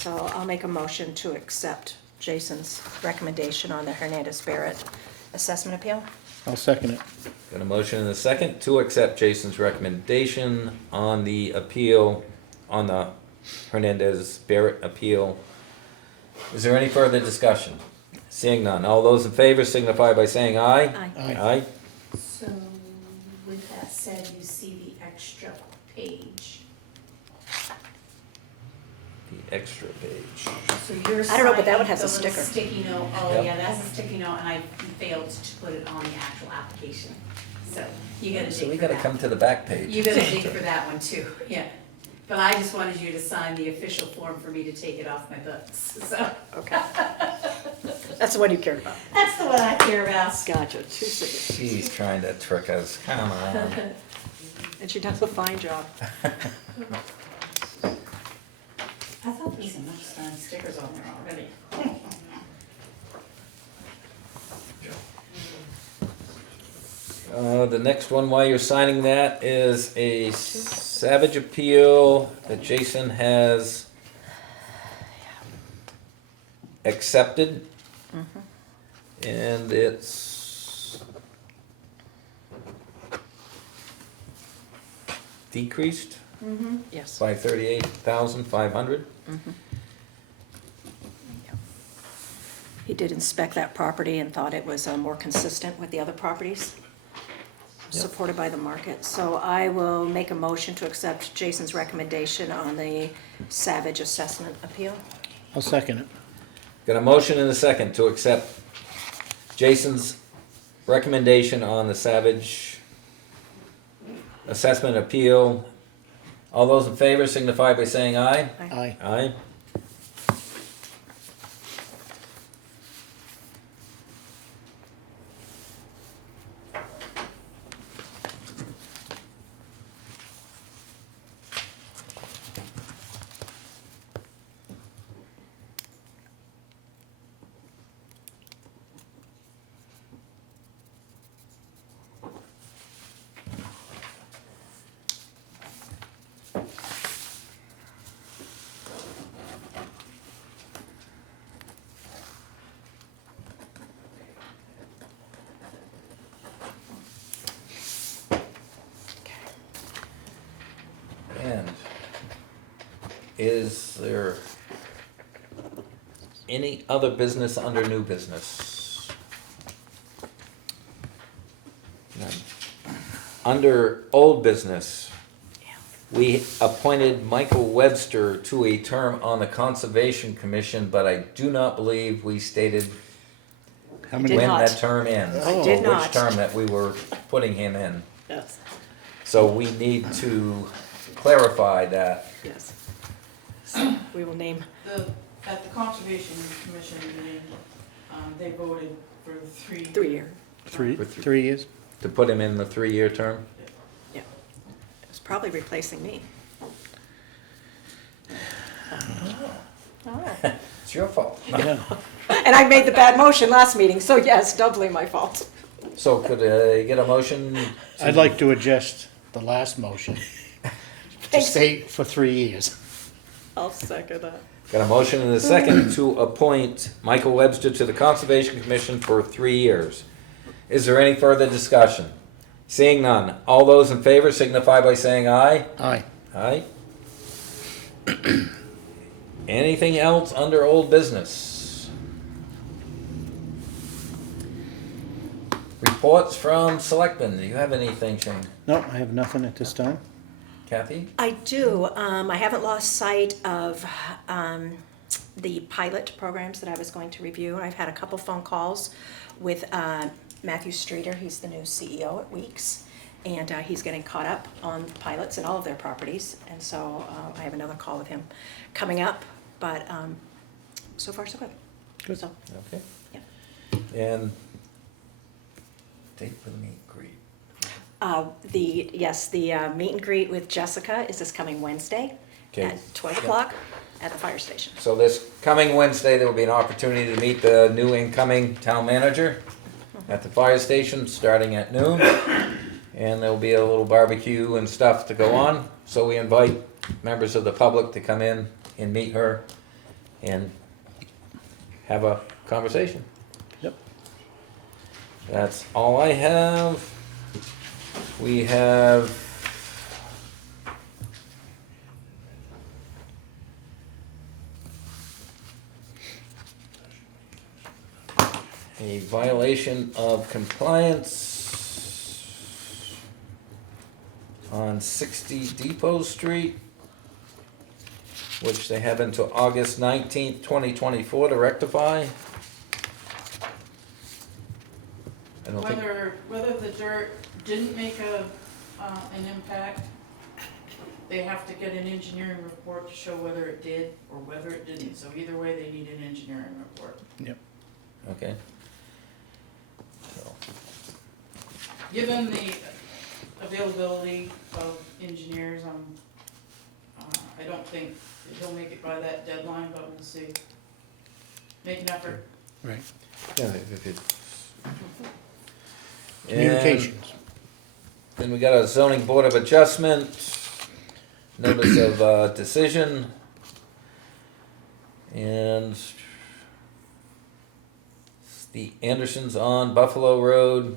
So I'll make a motion to accept Jason's recommendation on the Hernandez Barrett assessment appeal. I'll second it. Got a motion and a second to accept Jason's recommendation on the appeal, on the Hernandez Barrett appeal. Is there any further discussion? Seeing none, all those in favor signify by saying aye. Aye. Aye. Aye. So with that said, you see the extra page. The extra page. So you're I don't know, but that one signing has a the little sticker. sticky note, oh Yep. yeah, that's a sticky note, and I failed to put it on the actual application. So you gotta So we dig for gotta that. come to the back page. You gotta dig for that one too, yeah. But I just wanted you to sign the official form for me to take it off my books, so. Okay. That's the one you cared about. That's the one I care about. Gotcha, 2 signatures. She's trying to trick us, come on. And she does a fine job. I thought there was enough darn stickers on there already. The next one, while you're signing that, is a Savage appeal that Jason has accepted. And it's decreased Yes. by 38,500. He did inspect that property and thought it was more consistent with the other properties supported by the market. So I will make a motion to accept Jason's recommendation on the Savage assessment appeal. I'll second it. Got a motion and a second to accept Jason's recommendation on the Savage assessment appeal. All those in favor signify by saying aye. Aye. Aye. is there any other business under new business? None. Under old business, we appointed Michael Webster to a term on the Conservation Commission, but I do not believe we stated How Did many? when not. that term ends. I did or not. Which term that we were putting him in. Yes, So we need to clarify that. yes. So we will name, At the Conservation Commission meeting, they voted for 3. 3 year. Three years? To put him in the 3-year term? It's probably replacing me. Oh. It's your fault. Yeah. And I made the bad motion last meeting, so yes, doubly my fault. So could I get a motion? I'd like to adjust the last motion to Thanks. stay for 3 years. I'll second that. Got a motion and a second to appoint Michael Webster to the Conservation Commission for 3 years. Is there any further discussion? Seeing none, all those in favor signify by saying aye. Aye. Aye. Anything else under old business? Reports from selectmen. Do you have anything, Shane? No, I have nothing at this time. Kathy? I do. I haven't lost sight of the pilot programs that I was going to review. I've had a couple phone calls with Matthew Streeter. He's the new CEO at Weeks, and he's getting caught up on pilots and all of their properties. And so I have another call with him coming up. But so far, so good. Good. So, Okay. yeah. And date for the meet and greet. The meet and greet with Jessica is this coming Wednesday Okay. at 12 o'clock at the fire station. So this coming Wednesday, there will be an opportunity to meet the new incoming town manager at the fire station, starting at noon. And there'll be a little barbecue and stuff to go on. So we invite members of the public to come in and meet her and have a conversation. Yep. That's all I have. We have a violation of compliance on 60 Depot Street, which they have until August 19th, 2024 to rectify. I don't think, Whether the dirt didn't make an impact, they have to get an engineering report to show whether it did or whether it didn't. So either way, they need an engineering report. okay. So, Given the availability of engineers, I don't think that he'll make it by that deadline, but we'll see. Make an effort. Right. yeah, if it- Communications. Then we got a zoning board of adjustment, notice of decision, and the Andersons on Buffalo Road.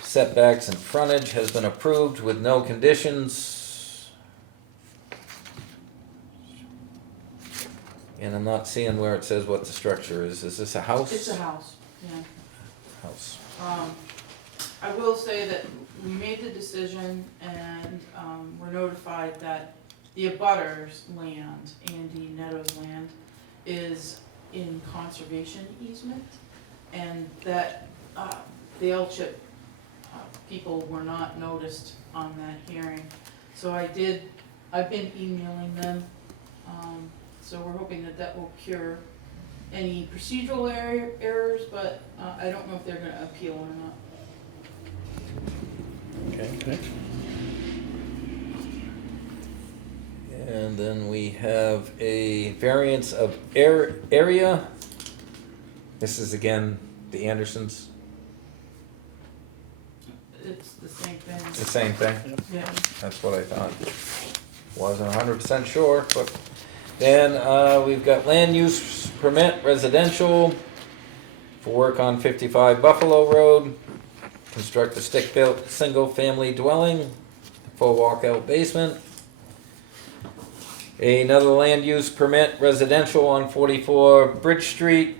Setbacks and frontage has been approved with no conditions. And I'm not seeing where it says what the structure is. Is this a house? It's a house, yeah. House. I will say that we made the decision and, we're notified that the abutters land, Andy Netto's land, is in conservation easement, and that, the L-chip, people were not noticed on that hearing. So I've been emailing them, so we're hoping that that will cure any procedural errors, but, I don't know if they're gonna appeal or not. Okay. Okay. And then we have a variance of area. This is again the Andersons, It's the same the thing, same thing. yeah. That's what I thought. Wasn't 100% sure, but then we've got land use permit residential for work on 55 Buffalo Road. Construct a stick-built single-family dwelling, full walkout basement, Another land use permit, residential on 44 Bridge Street.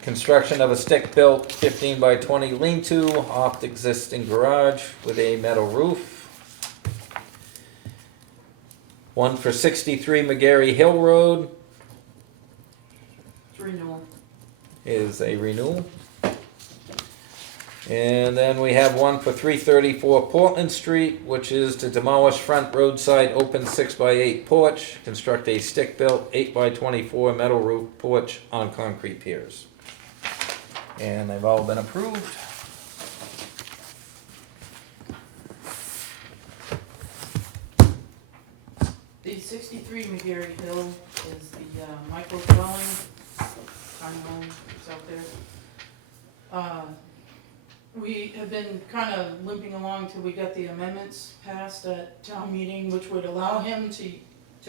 Construction of a stick-built 15 by 20 lean-to off the existing garage with a metal roof. One for 63 McGarry Hill Road It's renewal. is a renewal. And then we have one for 334 Portland Street, which is to demolish front roadside open 6x8 porch, construct a stick-built 8x24 metal roof porch on concrete piers. And they've all been approved. The 63 McGarry Hill is the micro dwelling, tiny home that's out there. We have been kind of limping along till we got the amendments passed at town meeting, which would allow him to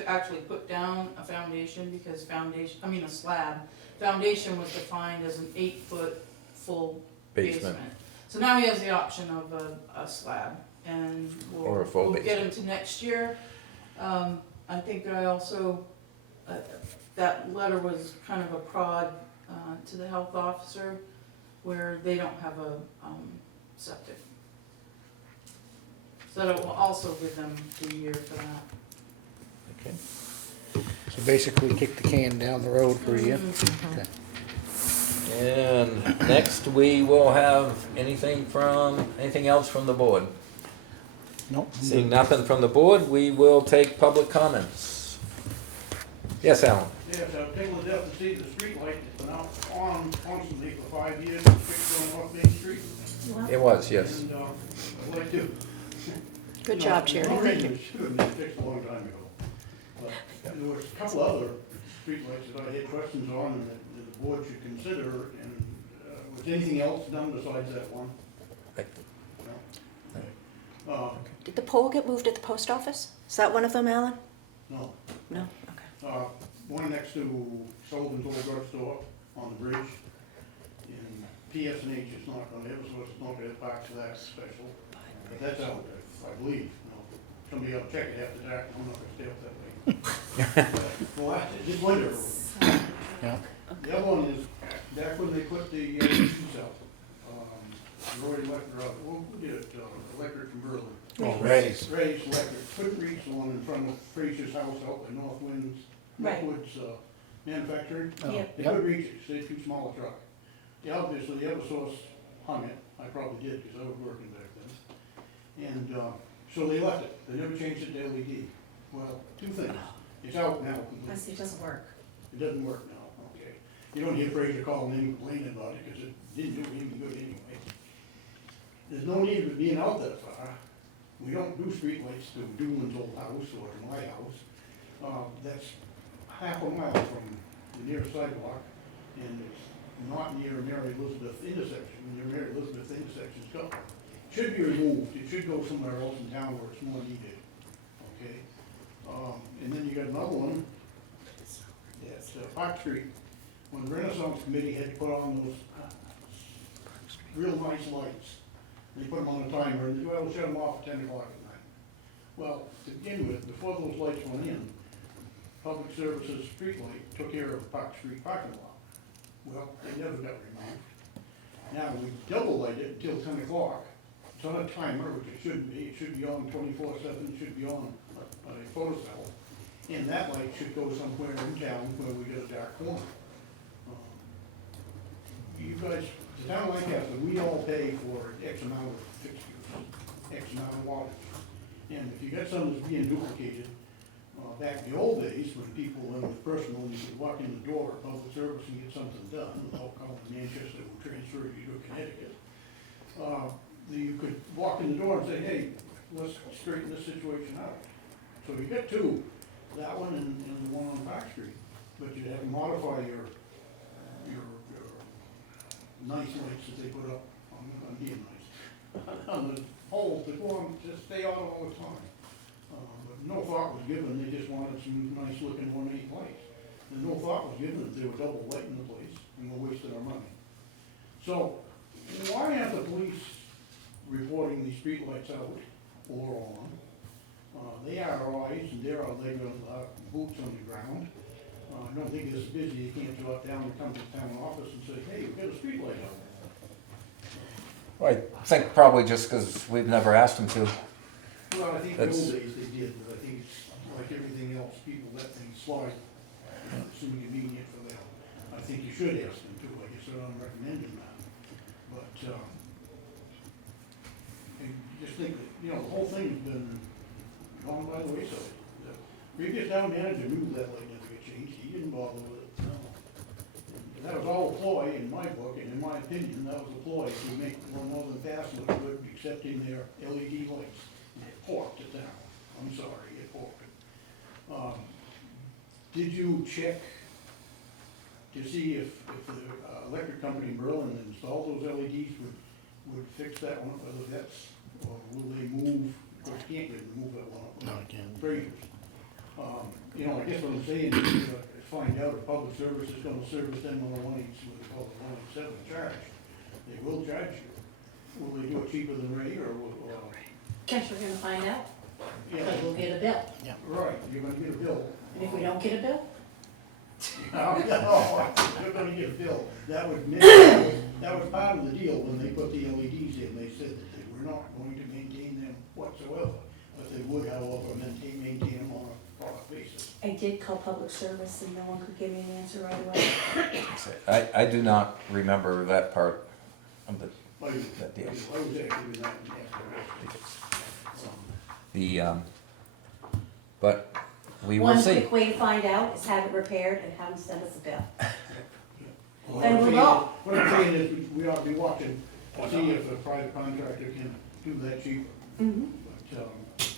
actually put down a foundation, because a slab. Foundation was defined as an 8-foot full Basement. basement. So now he has the option of a slab, and Or a full we'll get him to next year. I think I also, that letter was kind of a prod to the health officer, where they don't have a septic. So that will also give them the year for that. Okay. So basically kick the can down the road for a year. Mhm. Okay. And next we will have anything else from the board? Nope. Seeing nothing from the board, we will take public comments. Yes, Alan? Yes, I've taken the depth to see the street light that's been out on constantly for 5 years, fixed on North Main Street. It was, yes. And, I'd like to. Good job, Jerry. No Thank reason you. it should have been fixed a long time ago. But there was a couple other street lights that I had questions on and that the board should consider, and, was anything else done besides that one? I- No? Okay. Did the pole get moved at the post office? Is that one of them, Alan? No. No? Okay. One next to Sullivan's Old Drugstore on the bridge. And PS&H is not gonna, Eversource is not gonna park to that special. But that's out there, I believe. Somebody ought to check it after dark, I'm not gonna stay up that way. Well, this winter. Yeah. The other one is, back when they put the issues out, Roy Electric, who did it, Electric from Berlin. Oh, Ray's. Ray's Electric, couldn't reach the one in front of Frazier's house out by North Winds, Right. Northwoods Manufacturing. Yeah. They couldn't reach it, 'cause they had too small a truck. Yeah, obviously, the Eversource hung it, I probably did, because I was working back then. And, so they left it, they never changed it to LED. Well, two things, it's out now completely. It doesn't work. It doesn't work now, okay. You don't hear Fraser calling in complaining about it, because it didn't do any good anyway. There's no need of it being out that far. We don't do streetlights to Doolin's old house or to my house. That's half a mile from the nearest sidewalk, and it's not near Mary Elizabeth intersection. Near Mary Elizabeth intersection's gone. It should be removed, it should go somewhere else in town where it's more needed, okay? And then you got another one, at Park Street, when the Renaissance Committee had to put on those real nice lights. They put them on a timer, and they, well, shut them off at 10 o'clock at night. Well, to begin with, before those lights went in, Public Services Streetlight took care of Park Street parking lot. Well, they never got removed. Now, we double light it until 10 o'clock. It's on a timer, which it shouldn't be. It should be on 24/7, it should be on a photocell. And that light should go somewhere in town where we get a dark corner. You guys, the town of Lancaster, we all pay for X amount of fixtures, X amount of wattage. And if you got something that's being duplicated, back in the old days, when people went with personal, you could walk in the door at public service and get something done, without calling Manchester who transferred you to Connecticut. You could walk in the door and say, hey, let's straighten this situation out. So you got two, that one and the one on Park Street, but you'd have to modify your nice lights that they put up on being nice, on the poles that go on, just stay on all the time. But no thought was given, they just wanted some nice looking 1/8 lights. And no thought was given that they were double lighting the place, and we're wasting our money. So, why aren't the police reporting these street lights out or on? They are eyes and they're our leg on, boots on the ground. I don't think it's busy, you can't go up down and come to the town office and say, hey, we've got a street light out. Well, I think probably just because we've never asked them to. Well, I think in the That's- old days they did, but I think it's like everything else, people let things slide. It's inconvenient for them. I think you should ask them to, like I said, I'm recommending that. But, I just think that, you know, the whole thing's been gone by the wayside. The previous town manager knew that light never get changed, he didn't bother with it, no. And that was all a ploy in my book, and in my opinion, that was a ploy to make Northern Pass look good, accepting their LED lights. And it porked it down, I'm sorry, it porked it. Did you check to see if the electric company in Berlin that installed those LEDs would fix that one, whether that's, or will they move, of course, you can't really move that one up. No, I can't. Breakers. You know, I guess what I'm saying is, find out if public service is gonna service them on a what they call the 187 charge. They will charge you. Will they do it cheaper than Ray, or will, Guess we're gonna find out, yeah, because we'll get a bill. right, you're gonna get a bill. And if we don't get a bill, No, you're gonna get a bill. That was part of the deal when they put the LEDs in. They said that they were not going to maintain them whatsoever, but they would, however, maintain them on a product basis. I did call public service and no one could give me an answer right away. I do not remember that part of I was that deal. actually in that after. The, but we will One see. quick way to find out is have it repaired and have them send us a bill. What Then I'm we'll saying- know. What I'm saying is, we ought to be watching to see if a private contractor can do that cheaper. Mm-hmm. But,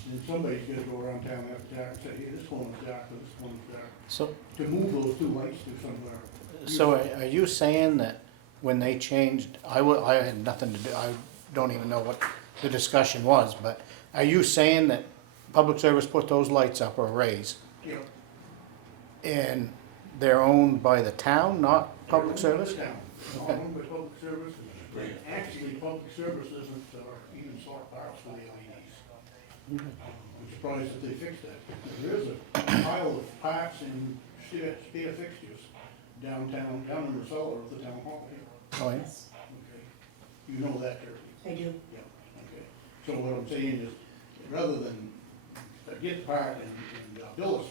then somebody's gotta go around town after dark and say, hey, this corner's dark, or this corner's dark, So, to move those two lights to somewhere. so are you saying that when they changed, I had nothing to do, I don't even know what the discussion was, but are you saying that public service put those lights up or raised, Yeah. and they're owned by the town, not public service? Town. Not owned by public service. Actually, public service isn't even sort parts for the LEDs. I'm surprised that they fixed that. There is a pile of parts and spare fixtures downtown, down in the cellar of the town hall here. Oh, yeah. Yes, Okay. You know that, Turkey? I do. Yeah, okay. So what I'm saying is, rather than get the part and bill us,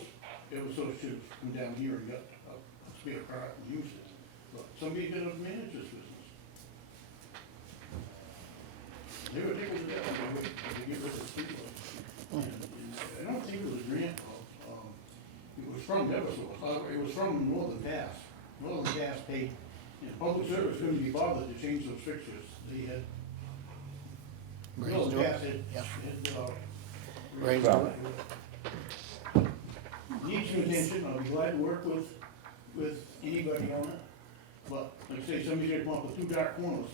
it was so it should come down here and get a spare part and use it. But somebody could manage this business. They were tickled to death when they get rid of the streetlights. And I don't think it was Grant, it was from Eversource, it was from Northern Pass. Northern Pass paid, public service couldn't be bothered to change those fixtures. They had Raised Northern door? Pass had, Yeah. raised Raised door. Needs some attention, I'll be glad to work with anybody on it. But like I say, somebody's gonna come up with two dark corners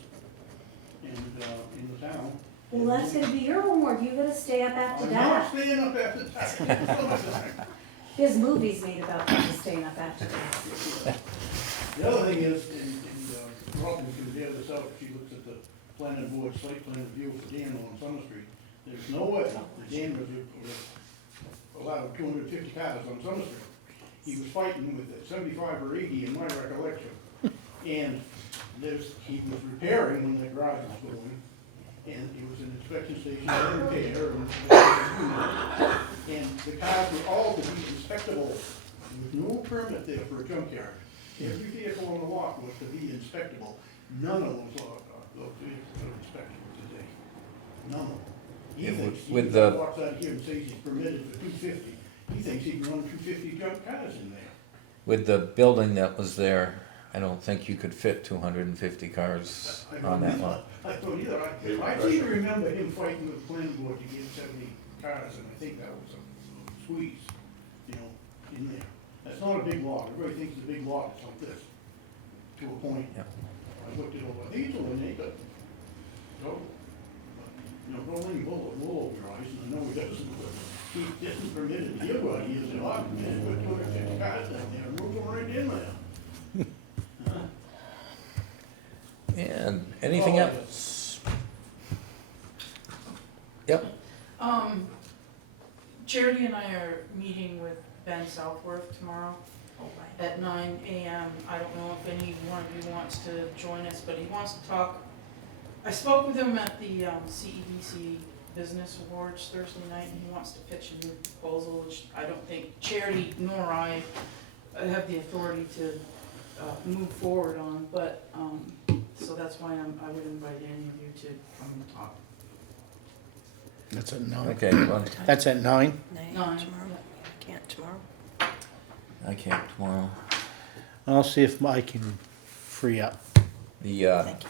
in the town. Well, that's gonna be your homework, you gotta stay up after I'm not dark. staying up after that. There's movies made about people staying up after dark. The other thing is, and Robin can bear this out, if she looks at the planning board site plan review for Dan on Summer Street, there's no way that Dan was allowed 250 cars on Summer Street. He was fighting with it, 75 or 80 in my recollection. And he was repairing when the garage was going, and it was an inspection station for repair, and the cars were all to be inspectable. There was no permit there for a junkyard. Every vehicle on the lot was to be inspectable. None of those vehicles are inspectable today. None of them. He Yeah, thinks, with he the- walks out here and says he's permitted for 250. He thinks he can run 250 junk cars in there. With the building that was there, I don't think you could fit 250 cars on that lot. I don't either. I seem to remember him fighting with the planning board to get 70 cars, and I think that was a squeeze, you know, in there. That's not a big lot. Everybody thinks it's a big lot, it's like this, to a point. Yep. I looked it over, I think it's over an acre. So, you know, don't let him blow over your eyes, and I know he doesn't, but he isn't permitted, he'll go out, he is not permitted, put 250 cars down there, and move them right in there. And anything Oh, else? Yep, Charity and I are meeting with Ben Southworth tomorrow Oh, right. at 9 AM. I don't know if any one of you wants to join us, but he wants to talk. I spoke with him at the CEDC Business Awards Thursday night, and he wants to pitch a new proposal, which I don't think Charity nor I have the authority to move forward on, but, so that's why I would invite any of you to come and talk. That's at 9. Okay, well, That's at 9? Nine Nine, tomorrow? yeah. Can't tomorrow? I can't tomorrow. I'll see if I can free up. The, Thank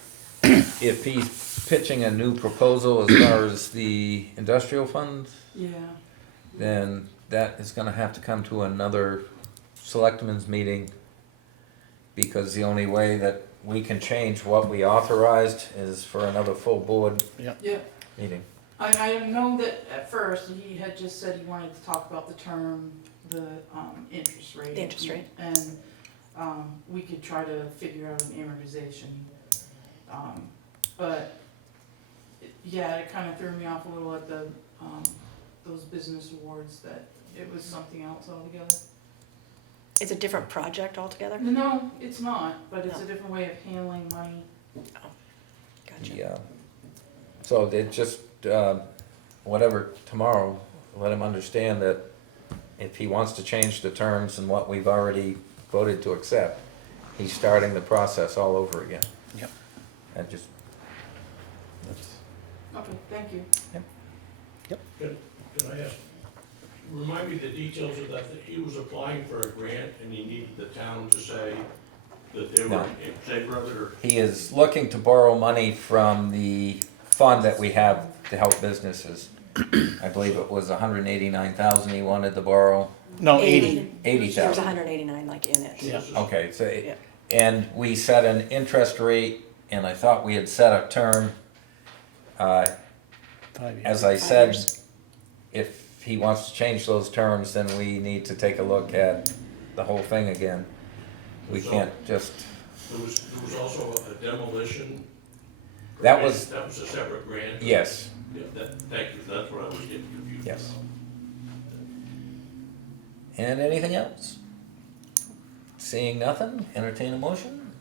you. if he's pitching a new proposal as far as the industrial fund, Yeah. then that is gonna have to come to another selectmen's meeting, because the only way that we can change what we authorized is for another full board Yeah. meeting. I know that at first, he had just said he wanted to talk about the term, the interest rate. The interest rate. And we could try to figure out an amortization. But, yeah, it kind of threw me off a little at the, those business awards, that it was something else altogether. It's a different project altogether? No, it's not, but it's a No. different way of handling money. Gotcha. Yeah. So they just, whatever, tomorrow, let him understand that if he wants to change the terms and what we've already voted to accept, he's starting the process all over again. Yep. And just, that's, Okay, thank you. Can I ask, remind me the details of that he was applying for a grant and he needed the town to say that they were No. in favor of it, or? he is looking to borrow money from the fund that we have to help businesses. I believe it was 189,000 he wanted to borrow. No, 80. 80,000. There was 189 like in it. Yeah. Okay, so, Yeah. and we set an interest rate, and I thought we had set a term. 5 years. As I 5 said, years. if he wants to change those terms, then we need to take a look at the whole thing again. We can't just, There was also a demolition. That grant. was- That was a separate grant? yes, Yeah, thank you, that's what I was getting confused about. yes. And anything else? Seeing nothing, entertain a motion?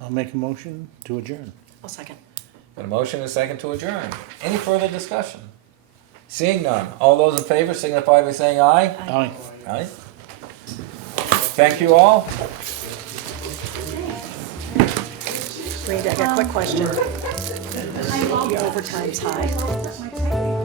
I'll make a motion to adjourn. I'll second. Got a motion and a second to adjourn. Any further discussion? Seeing none, all those in favor signify by saying aye. Aye. Aye. Thank you all. Reed, I got a quick question. Your overtime's high.